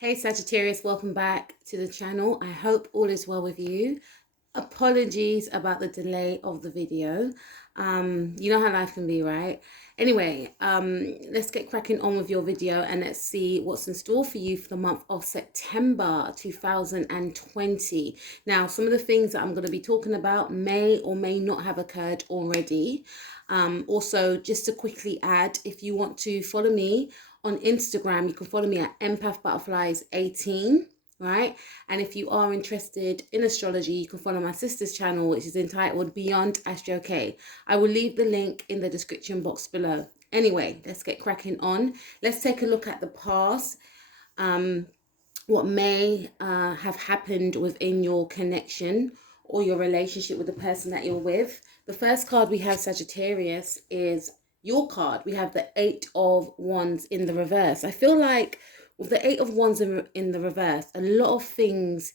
Hey Sagittarius, welcome back to the channel. I hope all is well with you. Apologies about the delay of the video. You know how life can be, right? Anyway, let's get cracking on with your video and let's see what's in store for you for the month of September 2020. Now, some of the things that I'm going to be talking about may or may not have occurred already. Also, just to quickly add, if you want to follow me on Instagram, you can follow me at empathbutterflies18, right? And if you are interested in astrology, you can follow my sister's channel, which is entitled Beyond Astro K. I will leave the link in the description box below. Anyway, let's get cracking on. Let's take a look at the past, what may have happened within your connection or your relationship with the person that you're with. The first card we have, Sagittarius, is your card. We have the Eight of Wands in the reverse. I feel like with the Eight of Wands in the reverse, a lot of things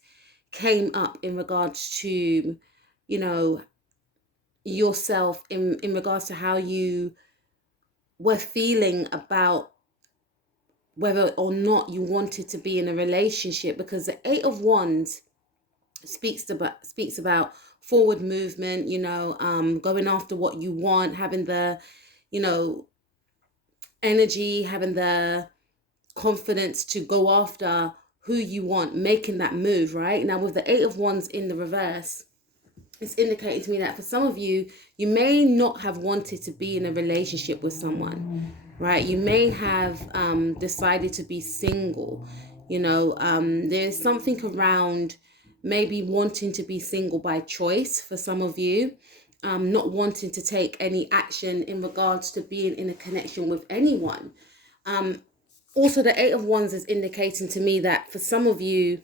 came up in regards to, yourself, in regards to how you were feeling about whether or not you wanted to be in a relationship, because the Eight of Wands speaks about forward movement, going after what you want, having the energy, having the confidence to go after who you want, making that move, right? Now, with the Eight of Wands in the reverse, it's indicating to me that for some of you, you may not have wanted to be in a relationship with someone, right? You may have decided to be single. There's something around maybe wanting to be single by choice for some of you. Not wanting to take any action in regards to being in a connection with anyone. Also, the Eight of Wands is indicating to me that for some of you,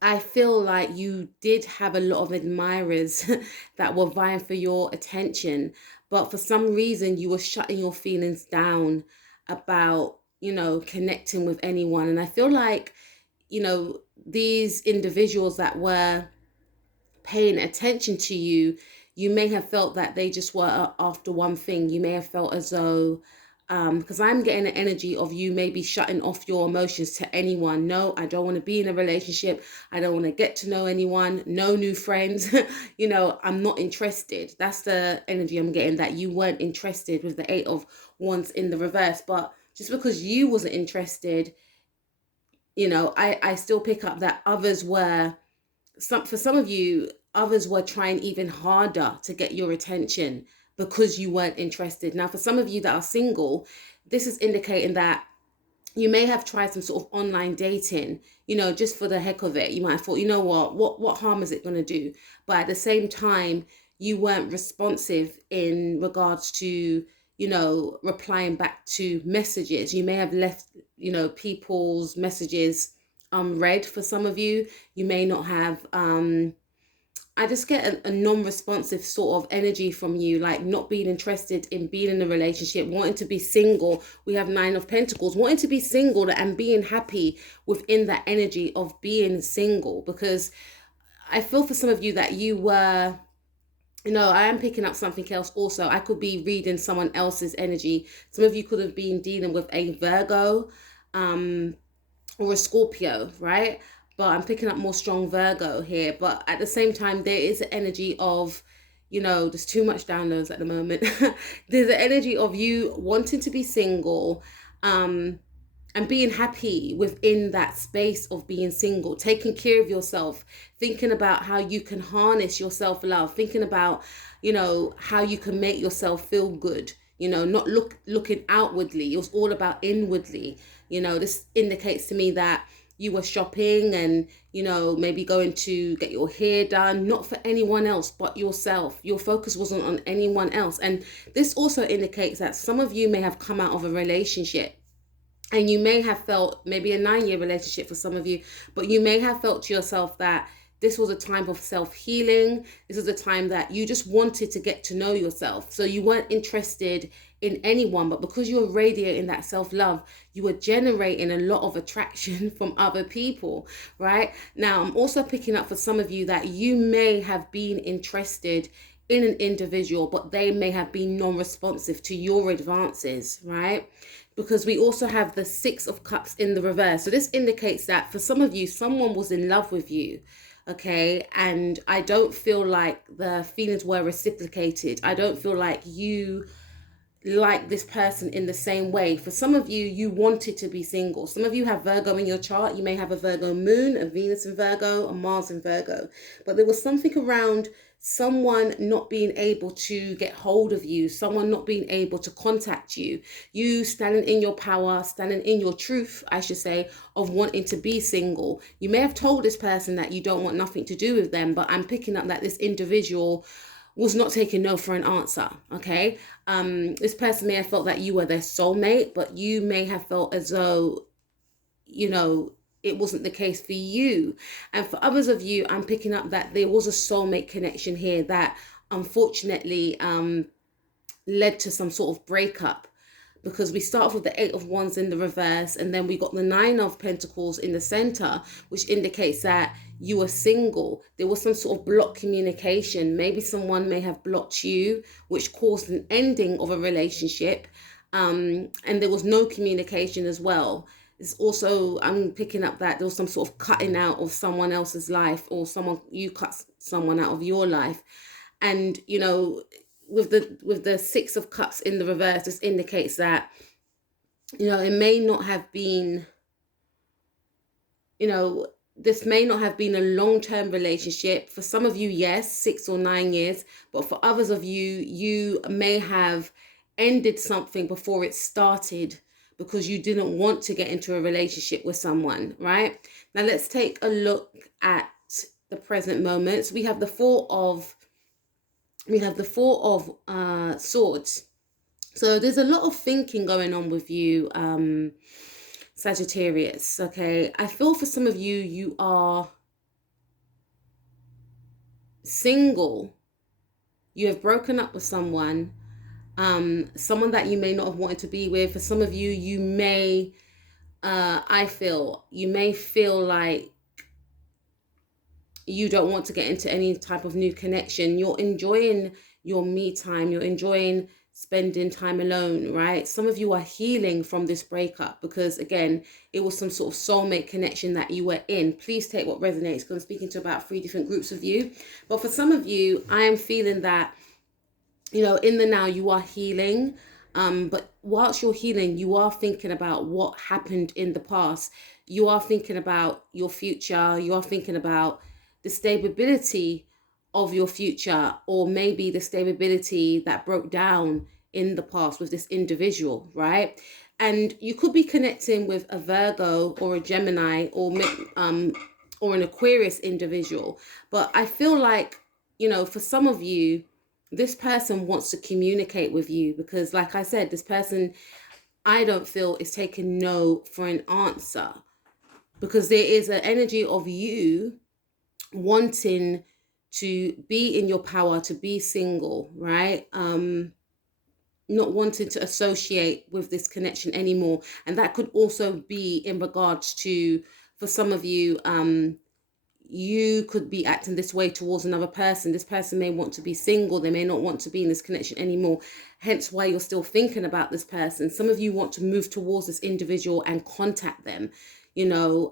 I feel like you did have a lot of admirers that were vying for your attention, but for some reason you were shutting your feelings down about, connecting with anyone. And I feel like, these individuals that were paying attention to you, you may have felt that they just were after one thing. You may have felt as though, because I'm getting an energy of you maybe shutting off your emotions to anyone. No, I don't want to be in a relationship. I don't want to get to know anyone. No new friends. I'm not interested. That's the energy I'm getting, that you weren't interested with the Eight of Wands in the reverse. But just because you wasn't interested, I still pick up that others were, for some of you, others were trying even harder to get your attention because you weren't interested. Now, for some of you that are single, this is indicating that you may have tried some sort of online dating, just for the heck of it. You might have thought, what harm is it going to do? But at the same time, you weren't responsive in regards to, replying back to messages. You may have left, people's messages unread for some of you. You may not have, I just get a non-responsive sort of energy from you, like not being interested in being in a relationship, wanting to be single. We have Nine of Pentacles, wanting to be single and being happy within that energy of being single. Because I feel for some of you that you were, I am picking up something else also. I could be reading someone else's energy. Some of you could have been dealing with a Virgo, or a Scorpio, right? But I'm picking up more strong Virgo here. But at the same time, there is an energy of, there's too much downloads at the moment. There's an energy of you wanting to be single, and being happy within that space of being single, taking care of yourself, thinking about how you can harness your self-love, thinking about, how you can make yourself feel good, not looking outwardly. It was all about inwardly. This indicates to me that you were shopping and, maybe going to get your hair done, not for anyone else but yourself. Your focus wasn't on anyone else. And this also indicates that some of you may have come out of a relationship, and you may have felt, maybe a 9-year relationship for some of you, but you may have felt to yourself that this was a time of self-healing. This was a time that you just wanted to get to know yourself. So you weren't interested in anyone, but because you were radiating that self-love, you were generating a lot of attraction from other people, right? Now, I'm also picking up for some of you that you may have been interested in an individual, but they may have been non-responsive to your advances, right? because we also have the Six of Cups in the reverse. So this indicates that for some of you, someone was in love with you, okay? And I don't feel like the feelings were reciprocated. I don't feel like you like this person in the same way. For some of you, you wanted to be single. Some of you have Virgo in your chart. You may have a Virgo moon, a Venus in Virgo, a Mars in Virgo. But there was something around someone not being able to get hold of you, someone not being able to contact you, you standing in your power, standing in your truth, I should say, of wanting to be single. You may have told this person that you don't want nothing to do with them, but I'm picking up that this individual was not taking no for an answer, okay? This person may have felt that you were their soulmate, but you may have felt as though, you know, it wasn't the case for you. And for others of you, I'm picking up that there was a soulmate connection here that unfortunately led to some sort of breakup, because we start off with the Eight of Wands in the reverse, and then we got the Nine of Pentacles in the center, which indicates that you were single. There was some sort of blocked communication. Maybe someone may have blocked you, which caused an ending of a relationship. And there was no communication as well. It's also, I'm picking up that there was some sort of cutting out of someone else's life, or you cut someone out of your life. And, you know, with the Six of Cups in the reverse, this indicates that, you know, it may not have been, you know, this may not have been a long-term relationship. For some of you, yes, 6 or 9 years. But for others of you, you may have ended something before it started because you didn't want to get into a relationship with someone, right? Now let's take a look at the present moments. We have the Four of Swords. So there's a lot of thinking going on with you, Sagittarius, okay? I feel for some of you, you are single. You have broken up with someone, someone that you may not have wanted to be with. For some of you, you may, you may feel like you don't want to get into any type of new connection. You're enjoying your me time. You're enjoying spending time alone, right? Some of you are healing from this breakup because, again, it was some sort of soulmate connection that you were in. Please take what resonates, because I'm speaking to about 3 different groups of you. But for some of you, I am feeling that, you know, in the now, you are healing. But whilst you're healing, you are thinking about what happened in the past. You are thinking about your future. You are thinking about the stability of your future, or maybe the stability that broke down in the past with this individual, right? And you could be connecting with a Virgo or a Gemini or an Aquarius individual. But I feel like, you know, for some of you, this person wants to communicate with you because, like I said, this person, I don't feel, is taking no for an answer, because there is an energy of you wanting to be in your power, to be single, right? Not wanting to associate with this connection anymore. And that could also be in regards to, for some of you, you could be acting this way towards another person. This person may want to be single. They may not want to be in this connection anymore. Hence why you're still thinking about this person. Some of you want to move towards this individual and contact them. You know,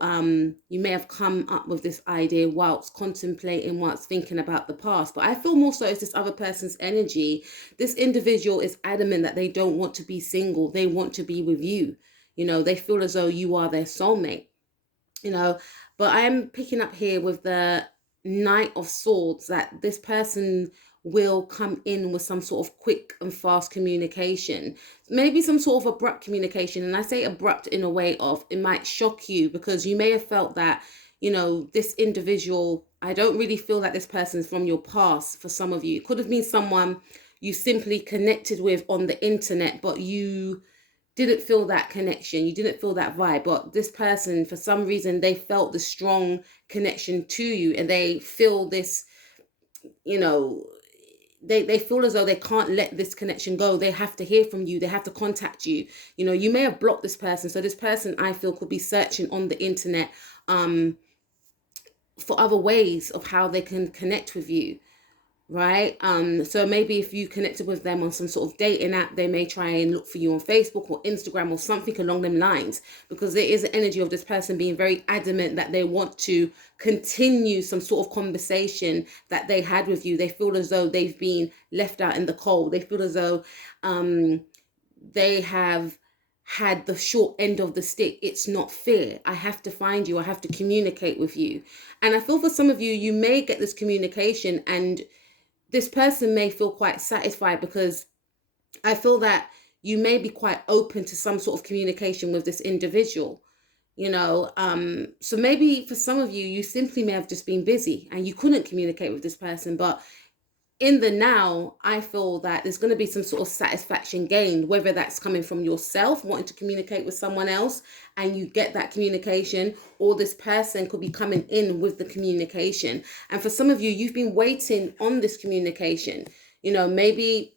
you may have come up with this idea whilst contemplating, whilst thinking about the past. But I feel more so it's this other person's energy. This individual is adamant that they don't want to be single. They want to be with you. You know, they feel as though you are their soulmate. You know, but I'm picking up here with the Knight of Swords that this person will come in with some sort of quick and fast communication, maybe some sort of abrupt communication. And I say abrupt in a way of, it might shock you because you may have felt that, you know, this individual, I don't really feel that this person is from your past. For some of you, it could have been someone you simply connected with on the internet, but you didn't feel that connection, you didn't feel that vibe. But this person, for some reason, they felt the strong connection to you, and they feel this, you know, they feel as though they can't let this connection go. They have to hear from you. They have to contact you. You know, you may have blocked this person. So this person, I feel, could be searching on the internet for other ways of how they can connect with you. right? So maybe if you connected with them on some sort of dating app, they may try and look for you on Facebook or Instagram or something along them lines, because there is an energy of this person being very adamant that they want to continue some sort of conversation that they had with you. They feel as though they've been left out in the cold. They feel as though they have had the short end of the stick. It's not fair. I have to find you. I have to communicate with you. And I feel for some of you, you may get this communication and this person may feel quite satisfied, because I feel that you may be quite open to some sort of communication with this individual, so maybe for some of you, you simply may have just been busy and you couldn't communicate with this person. But in the now, I feel that there's going to be some sort of satisfaction gained, whether that's coming from yourself wanting to communicate with someone else and you get that communication, or this person could be coming in with the communication. And for some of you, you've been waiting on this communication. Maybe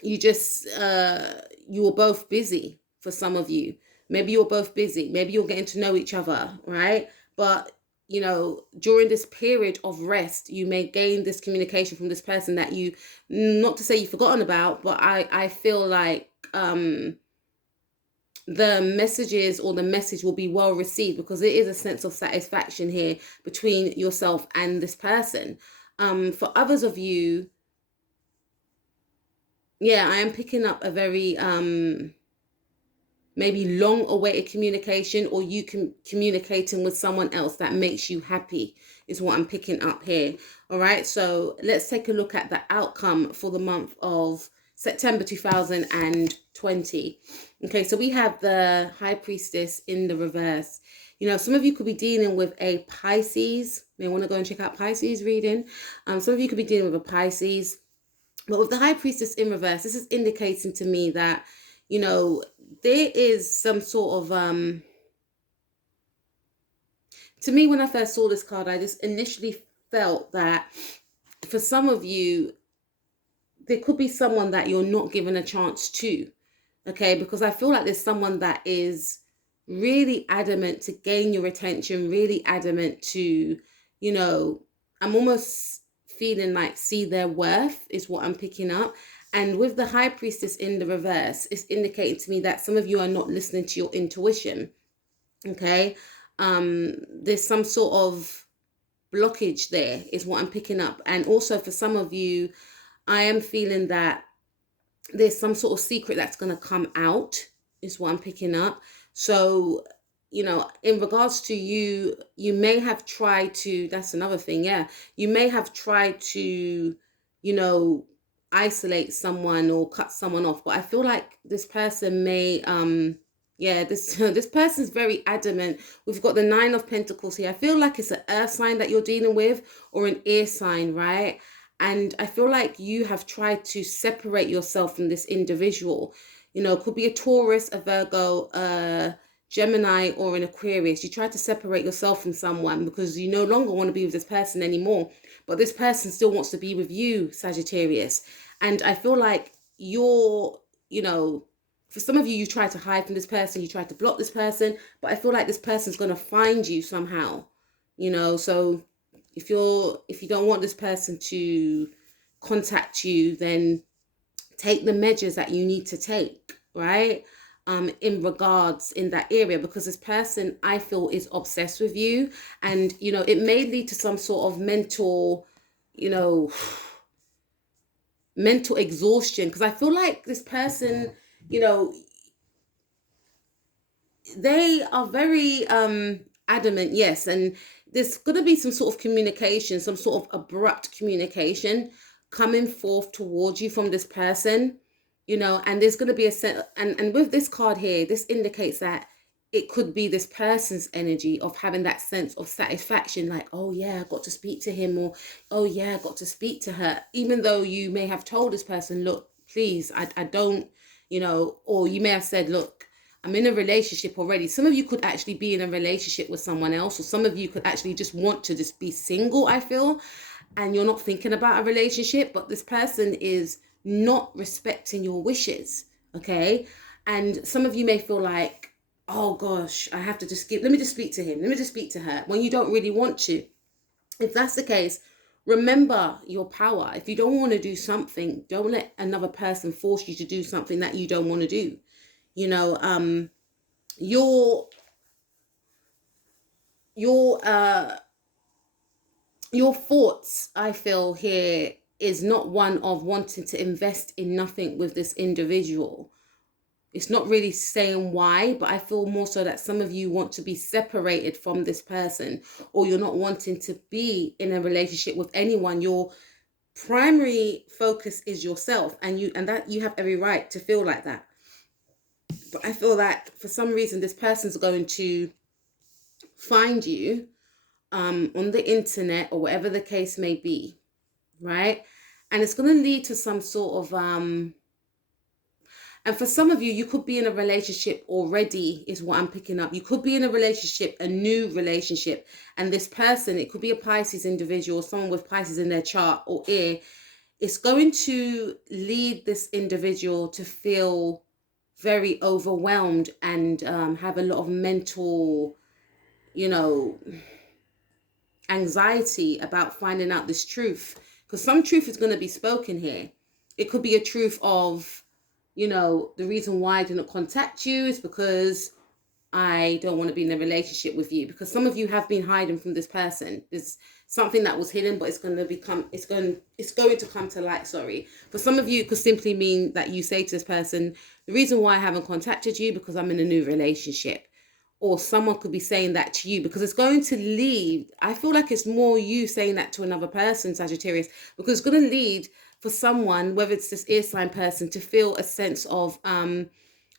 you just, you were both busy. For some of you, maybe you're both busy. Maybe you're getting to know each other, right? But during this period of rest, you may gain this communication from this person that you, not to say you've forgotten about, but I feel like the messages or the message will be well received, because it is a sense of satisfaction here between yourself and this person. For others of you, yeah, I am picking up a very maybe long awaited communication, or you communicating with someone else that makes you happy, is what I'm picking up here. All right, so let's take a look at the outcome for the month of September 2020. Okay, so we have the High Priestess in the reverse. Some of you could be dealing with a Pisces. You may want to go and check out Pisces reading. Some of you could be dealing with a Pisces. But with the High Priestess in reverse, this is indicating to me that, there is some sort of, to me, when I first saw this card, I just initially felt that for some of you, there could be someone that you're not given a chance to, okay? Because I feel like there's someone that is really adamant to gain your attention, really adamant to, I'm almost feeling like see their worth is what I'm picking up. And with the High Priestess in the reverse, it's indicating to me that some of you are not listening to your intuition. Okay. There's some sort of blockage there is what I'm picking up. And also for some of you, I am feeling that there's some sort of secret that's going to come out is what I'm picking up. So, in regards to you, you may have tried to, that's another thing. Yeah. You may have tried to, isolate someone or cut someone off, but I feel like this person may this person's very adamant. We've got the Nine of Pentacles here. I feel like it's an earth sign that you're dealing with, or an air sign, right? And I feel like you have tried to separate yourself from this individual. It could be a Taurus, a Virgo, a Gemini, or an Aquarius. You try to separate yourself from someone because you no longer want to be with this person anymore, but this person still wants to be with you, Sagittarius. And I feel like you're, for some of you, you try to hide from this person, you try to block this person, but I feel like this person's going to find you somehow, so if you don't want this person to contact you, then take the measures that you need to take, right? In regards in that area, because this person, I feel, is obsessed with you, and it may lead to some sort of mental exhaustion, because I feel like this person, they are very adamant, yes, and there's going to be some sort of communication, some sort of abrupt communication coming forth towards you from this person, and there's going to be a set, and with this card here, this indicates that it could be this person's energy of having that sense of satisfaction, like, oh yeah, I got to speak to him, or oh yeah, I got to speak to her, even though you may have told this person, look, please, I don't, or you may have said, look, I'm in a relationship already. Some of you could actually be in a relationship with someone else, or some of you could actually just want to just be single, I feel, and you're not thinking about a relationship, but this person is not respecting your wishes, okay? And some of you may feel like, oh gosh, I have to let me just speak to him, let me just speak to her, when you don't really want to. If that's the case, remember your power. If you don't want to do something, don't let another person force you to do something that you don't want to do. You know, your your uh your thoughts, I feel here, is not one of wanting to invest in nothing with this individual. It's not really saying why, but I feel more so that some of you want to be separated from this person, or you're not wanting to be in a relationship with anyone. Your primary focus is yourself, and that you have every right to feel like that. But I feel that for some reason this person's going to find you on the internet or whatever the case may be, right? And it's going to lead to some sort of and for some of you, you could be in a relationship already, is what I'm picking up. You could be in a relationship, a new relationship, and this person, it could be a Pisces individual, someone with Pisces in their chart or ear. It's going to lead this individual to feel very overwhelmed and have a lot of mental, you know, anxiety about finding out this truth. Because some truth is going to be spoken here. It could be a truth of, you know, the reason why I didn't contact you is because I don't want to be in a relationship with you. Because some of you have been hiding from this person. There's something that was hidden, but it's going to come to light. Sorry. For some of you, it could simply mean that you say to this person, the reason why I haven't contacted you because I'm in a new relationship. Or someone could be saying that to you, because it's going to lead, I feel like it's more you saying that to another person, Sagittarius, because it's going to lead for someone, whether it's this ear sign person, to feel a sense of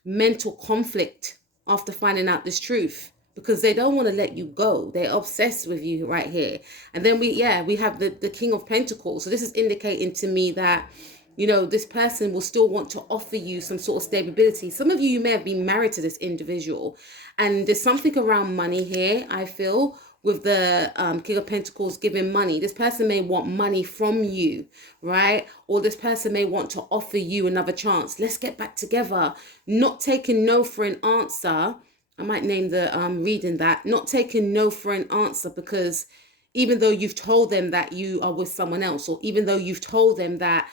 mental conflict after finding out this truth, because they don't want to let you go. They're obsessed with you right here. And then we have the King of Pentacles. So this is indicating to me that, you know, this person will still want to offer you some sort of stability. Some of you may have been married to this individual, and there's something around money here, I feel, with the King of Pentacles giving money. This person may want money from you, right? Or this person may want to offer you another chance. Let's get back together. Not taking no for an answer. I might name the reading that. Not taking no for an answer, because even though you've told them that you are with someone else, or even though you've told them that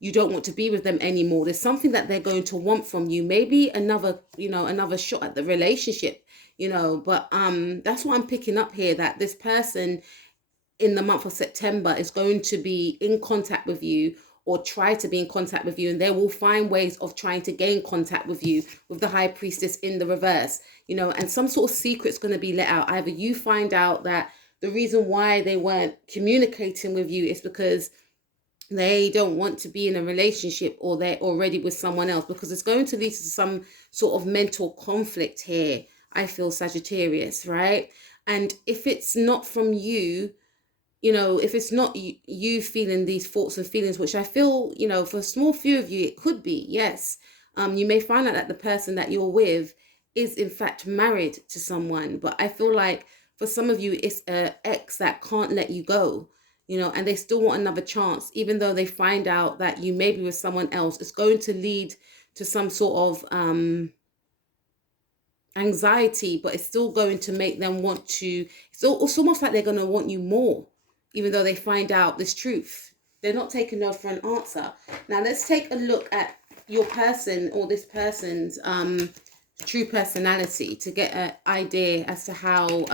you don't want to be with them anymore, there's something that they're going to want from you. Maybe another, you know, another shot at the relationship, you know. But that's what I'm picking up here, that this person in the month of September is going to be in contact with you, or try to be in contact with you, and they will find ways of trying to gain contact with you, with the High Priestess in the reverse, you know. And some sort of secret's going to be let out. Either you find out that the reason why they weren't communicating with you is because they don't want to be in a relationship, or they're already with someone else, because it's going to lead to some sort of mental conflict here, I feel, Sagittarius, right? And if it's not from you, you know, if it's not you feeling these thoughts and feelings, which I feel, you know, for a small few of you, it could be, yes. You may find out that the person that you're with is in fact married to someone. But I feel like for some of you, it's an ex that can't let you go, you know, and they still want another chance. Even though they find out that you may be with someone else, it's going to lead to some sort of anxiety, but it's still going to make them want to, it's almost like they're going to want you more, even though they find out this truth. They're not taking no for an answer. Now let's take a look at your person, or this person's true personality, to get an idea as to how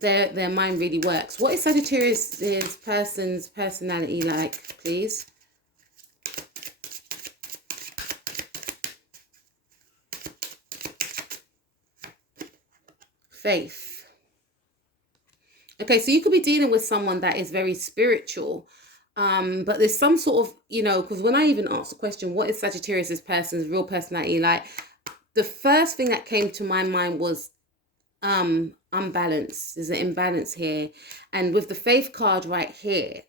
their mind really works. What is Sagittarius' person's personality like, please? Faith. Okay, so you could be dealing with someone that is very spiritual, but there's some sort of, you know, because when I even asked the question, what is Sagittarius' person's real personality like, the first thing that came to my mind was unbalance. There's an imbalance here. And with the Faith card right here,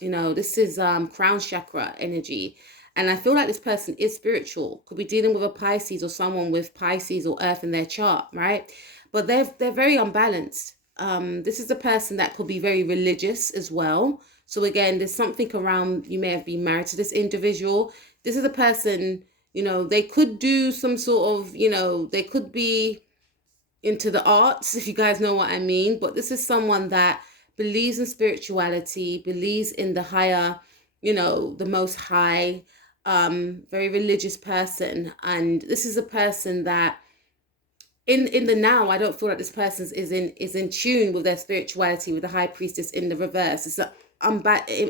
you know, this is crown chakra energy. And I feel like this person is spiritual. Could be dealing with a Pisces, or someone with Pisces or Earth in their chart, right? But they're very unbalanced. This is a person that could be very religious as well. So again, there's something around, you may have been married to this individual. This is a person, you know, they could do some sort of, you know, they could be into the arts, if you guys know what I mean. But this is someone that believes in spirituality, believes in the higher, the most high, very religious person. And this is a person that in the now, I don't feel like this person is in tune with their spirituality, with the high priestess in the reverse. It's an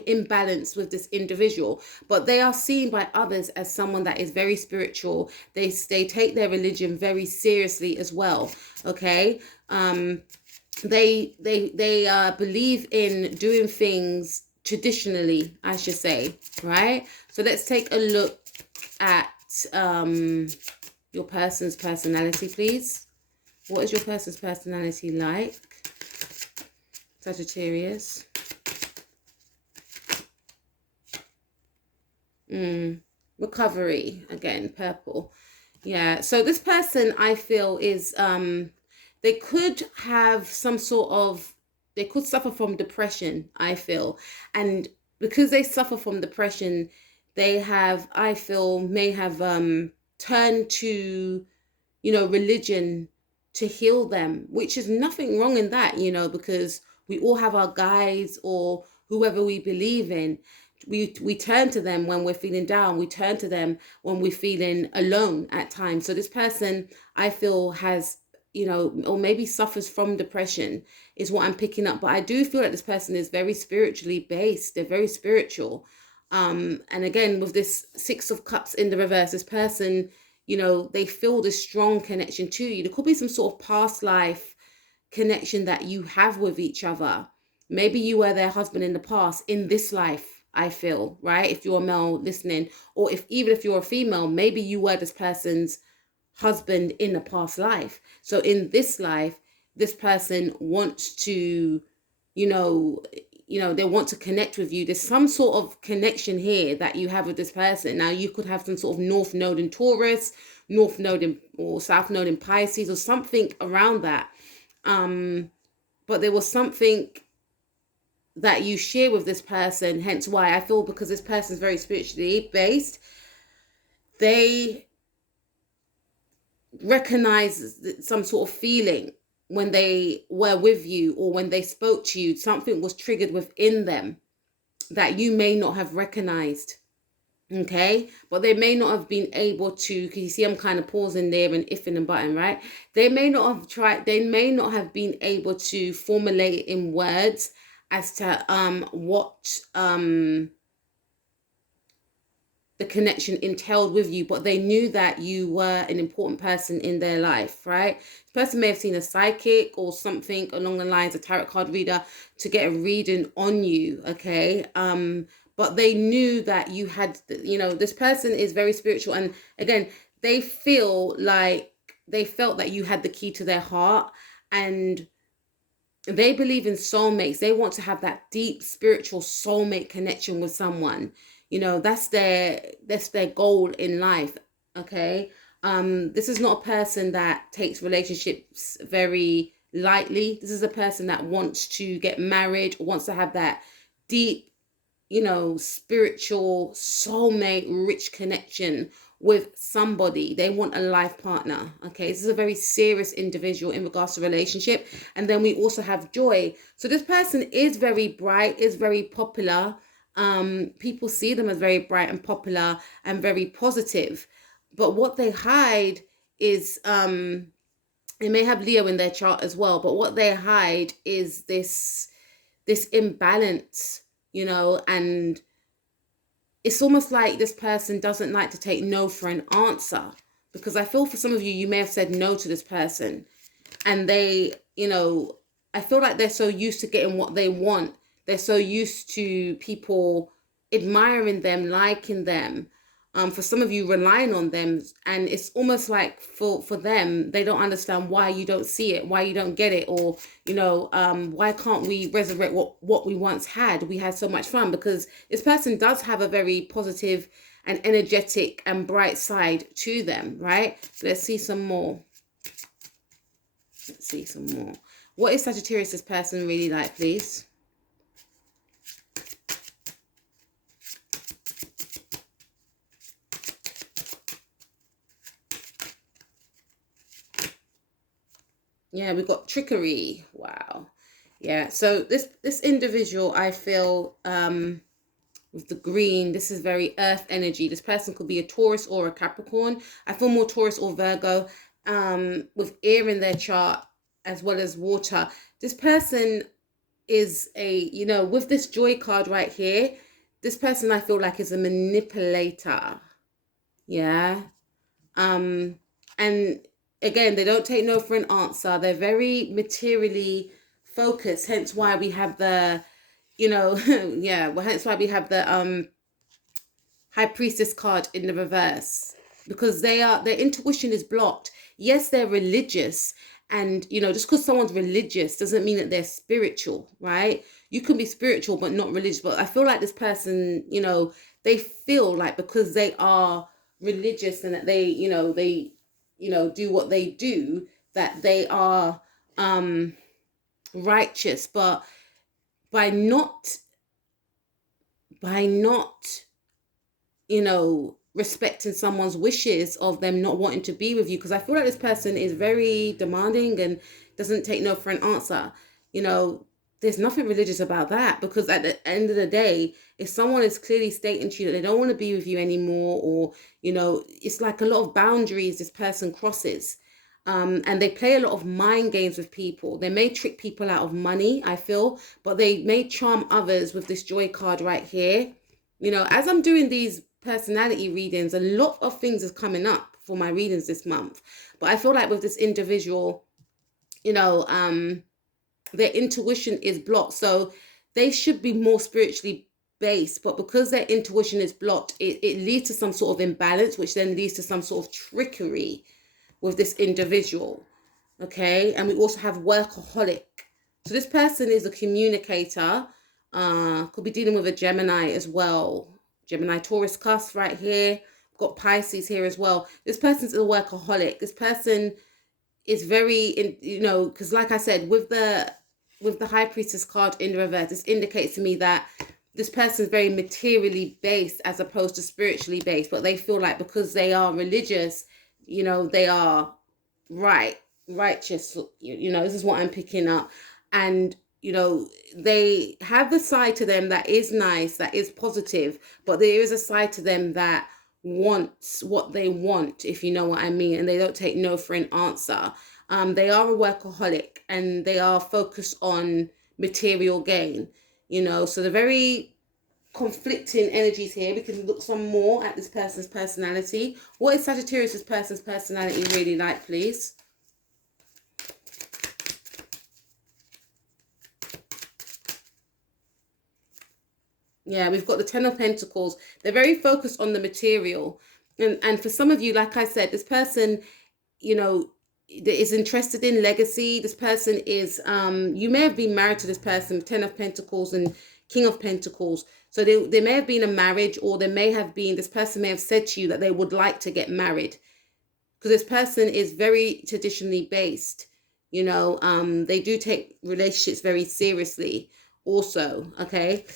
imbalance with this individual, but they are seen by others as someone that is very spiritual. They take their religion very seriously as well. Okay. They believe in doing things traditionally, I should say, right? So let's take a look at your person's personality, please. What is your person's personality like? Sagittarius. Recovery, again, purple. Yeah, so this person, I feel, is they could have some sort of, they could suffer from depression, I feel. And because they suffer from depression, they have, I feel, may have turned to, religion to heal them, which is nothing wrong in that, because we all have our guides or whoever we believe in. We turn to them when we're feeling down. We turn to them when we're feeling alone at times. So this person, I feel, has, or maybe suffers from depression is what I'm picking up. But I do feel like this person is very spiritually based. They're very spiritual. And again, with this Six of Cups in the reverse, this person, they feel this strong connection to you. There could be some sort of past life connection that you have with each other. Maybe you were their husband in the past, in this life, I feel, right? If you're a male listening, or even if you're a female, maybe you were this person's husband in a past life. So in this life, this person wants to, they want to connect with you. There's some sort of connection here that you have with this person. Now, you could have some sort of North Node in Taurus, North Node in, or South Node in Pisces, or something around that. But there was something that you share with this person, hence why I feel, because this person is very spiritually based, they recognize some sort of feeling when they were with you, or when they spoke to you. Something was triggered within them that you may not have recognized. Okay, but they may not have been able to, because you see I'm kind of pausing there and ifing and butting, right? They may not have been able to formulate it in words as to what the connection entailed with you, but they knew that you were an important person in their life, right? This person may have seen a psychic or something along the lines, a tarot card reader, to get a reading on you, okay? But they knew that you had, this person is very spiritual. And again, they felt that you had the key to their heart, and they believe in soulmates. They want to have that deep spiritual soulmate connection with someone. That's their goal in life. Okay. This is not a person that takes relationships very lightly. This is a person that wants to get married, wants to have that deep, spiritual soulmate rich connection with somebody. They want a life partner. Okay, this is a very serious individual in regards to relationship. And then we also have joy. So this person is very bright, is very popular. People see them as very bright and popular and very positive. But what they hide is they may have Leo in their chart as well, but what they hide is this imbalance, and it's almost like this person doesn't like to take no for an answer, because I feel for some of you, you may have said no to this person, and they, I feel like they're so used to getting what they want. They're so used to people admiring them, liking them. For some of you, relying on them, and it's almost like for them, they don't understand why you don't see it, why you don't get it, or why can't we resurrect what we once had? We had so much fun, because this person does have a very positive and energetic and bright side to them, right? Let's see some more. What is Sagittarius' person really like, please? Yeah, we've got trickery. Wow. Yeah, so this individual, I feel, with the green, this is very earth energy. This person could be a Taurus or a Capricorn. I feel more Taurus or Virgo, with air in their chart as well as water. This person is with this joy card right here, this person I feel like is a manipulator. Yeah. And again, they don't take no for an answer. They're very materially focused, hence why we have the, yeah, well, hence why we have the High Priestess card in the reverse, because their intuition is blocked. Yes, they're religious, and just because someone's religious doesn't mean that they're spiritual, right? You can be spiritual but not religious. But I feel like this person, they feel like because they are religious and that they do what they do, that they are righteous. But by not respecting someone's wishes of them not wanting to be with you, because I feel like this person is very demanding and doesn't take no for an answer. There's nothing religious about that, because at the end of the day, if someone is clearly stating to you that they don't want to be with you anymore, or it's like a lot of boundaries this person crosses. And they play a lot of mind games with people. They may trick people out of money, I feel, but they may charm others with this joy card right here. As I'm doing these personality readings, a lot of things is coming up for my readings this month. But I feel like with this individual, their intuition is blocked. So they should be more spiritually based, but because their intuition is blocked, it leads to some sort of imbalance, which then leads to some sort of trickery with this individual. Okay. And we also have workaholic. So this person is a communicator. Could be dealing with a Gemini as well. Gemini, Taurus cusp right here. Got Pisces here as well. This person's a workaholic. This person is very, because like I said, with the High Priestess card in the reverse, this indicates to me that this person is very materially based as opposed to spiritually based. But they feel like because they are religious, they are righteous. This is what I'm picking up. And they have the side to them that is nice, that is positive, but there is a side to them that wants what they want, if you know what I mean, and they don't take no for an answer. They are a workaholic and they are focused on material gain, so they're very conflicting energies here. We can look some more at this person's personality. What is Sagittarius' person's personality really like, please? Yeah, we've got the Ten of Pentacles. They're very focused on the material. And for some of you, like I said, this person, is interested in legacy. This person is, you may have been married to this person, Ten of Pentacles and King of Pentacles. So there may have been a marriage, or this person may have said to you that they would like to get married. Because this person is very traditionally based. They do take relationships very seriously. Also, okay,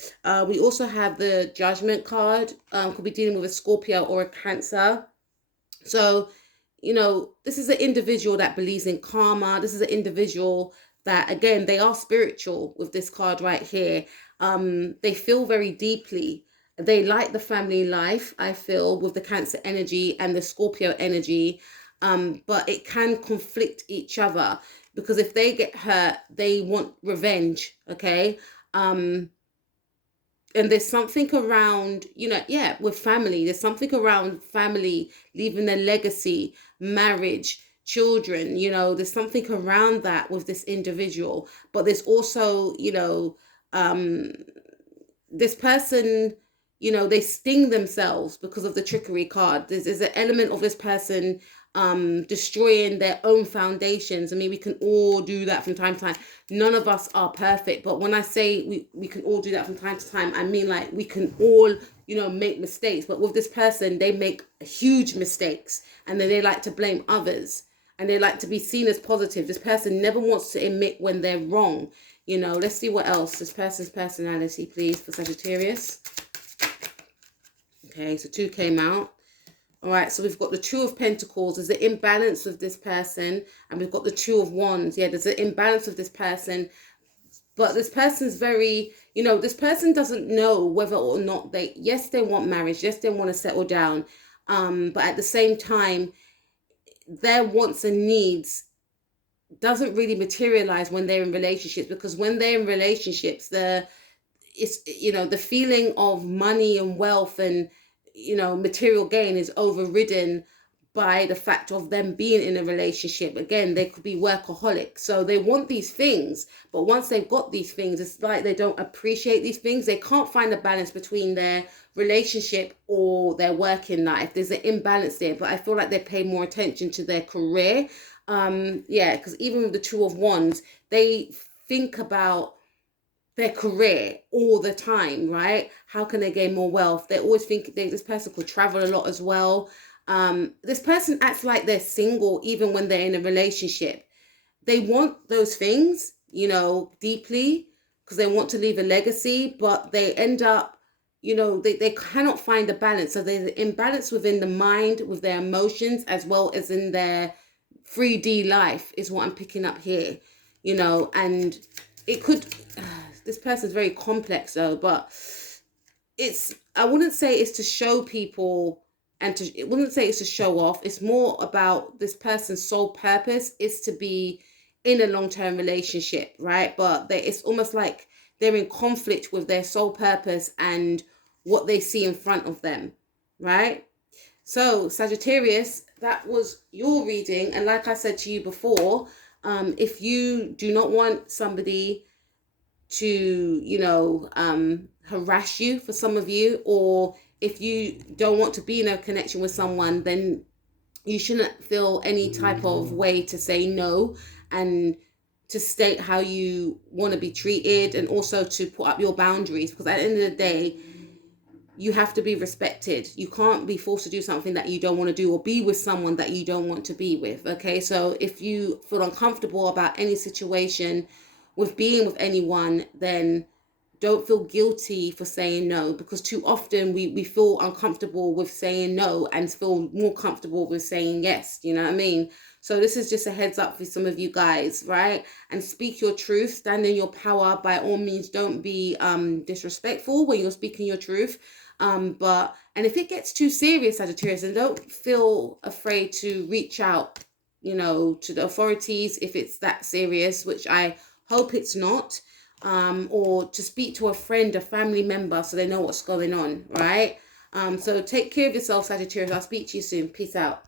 we also have the Judgment card. Could be dealing with a Scorpio or a Cancer. So this is an individual that believes in karma. This is an individual that, again, they are spiritual with this card right here. They feel very deeply. They like the family life, I feel, with the Cancer energy and the Scorpio energy. But it can conflict each other, because if they get hurt, they want revenge, okay? And there's something around, with family. There's something around family, leaving a legacy, marriage, children, there's something around that with this individual. But there's also, this person, they sting themselves because of the trickery card. There's an element of this person destroying their own foundations. I mean, we can all do that from time to time. None of us are perfect, but when I say we can all do that from time to time, I mean like we can all make mistakes. But with this person, they make huge mistakes, and then they like to blame others, and they like to be seen as positive. This person never wants to admit when they're wrong. Let's see what else. This person's personality, please, for Sagittarius. Okay, so 2 came out. All right, so we've got the Two of Pentacles. There's an imbalance with this person. And we've got the Two of Wands. Yeah, there's an imbalance with this person. But this person's very, this person doesn't know whether or not they want marriage, yes, they want to settle down. But at the same time, their wants and needs doesn't really materialize when they're in relationships, because when they're in relationships, the feeling of money and wealth and material gain is overridden by the fact of them being in a relationship. Again, they could be workaholic, so they want these things, but once they've got these things, it's like they don't appreciate these things. They can't find a balance between their relationship or their working life. There's an imbalance there, but I feel like they pay more attention to their career. Because even with the Two of Wands, they think about their career all the time, right? How can they gain more wealth? They always think this person could travel a lot as well. This person acts like they're single even when they're in a relationship. They want those things, deeply, because they want to leave a legacy, but they end up, they cannot find a balance. So there's an imbalance within the mind, with their emotions, as well as in their 3D life, is what I'm picking up here, and it could, this person's very complex though, but I wouldn't say it's to show people, it wouldn't say it's to show off. It's more about this person's sole purpose is to be in a long-term relationship, right? But it's almost like they're in conflict with their sole purpose and what they see in front of them, right? So Sagittarius, that was your reading. And like I said to you before, if you do not want somebody to, harass you, for some of you, or if you don't want to be in a connection with someone, then you shouldn't feel any type of way to say no, and to state how you want to be treated, and also to put up your boundaries, because at the end of the day, you have to be respected. You can't be forced to do something that you don't want to do, or be with someone that you don't want to be with. Okay, so if you feel uncomfortable about any situation with being with anyone, then don't feel guilty for saying no, because too often we feel uncomfortable with saying no and feel more comfortable with saying yes. You know what I mean? So this is just a heads up for some of you guys, right? And speak your truth, stand in your power. By all means, don't be disrespectful when you're speaking your truth. And if it gets too serious, Sagittarius, then don't feel afraid to reach out, to the authorities if it's that serious, which I hope it's not. Or to speak to a friend, a family member, so they know what's going on, right? So take care of yourself, Sagittarius. I'll speak to you soon. Peace out.